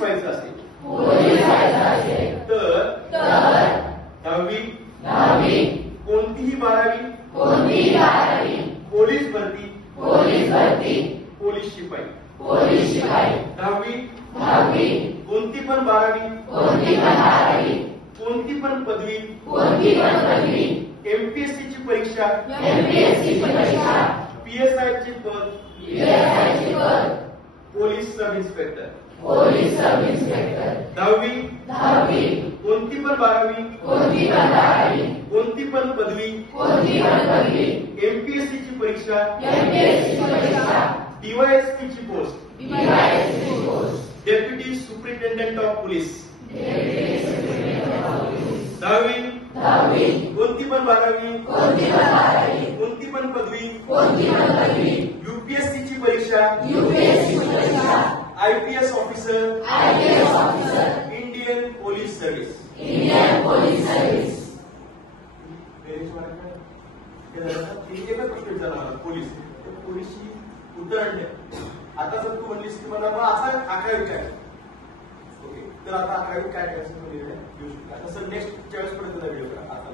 व्हायचं असेल तर 10वी कोणतीही 12वी पोलीस भरती पोलीस शिपाई 10वी कोणती पण 12वी कोणती पण पदवी एमपीएससी ची परीक्षा पीएसआय ची पद पोलीस सब इन्स्पेक्टर 10वी कोणती पण 12वी कोणती पण पदवी एमपीएससी ची परीक्षा डीवायएसपी ची post deputy superintendent of police 10वी कोणती पण 12वी कोणती पण पदवी यूपीएससी ची परीक्षा IPS officer Indian police service police पोलीसची उदाहरण द्या. आता जर तू म्हणलीस की मला मग असा 11वी काय ओके तर आता 11वी काय करायचं आता सर नेक्स्ट 40 पर्यंत व्हिडिओ करा. आता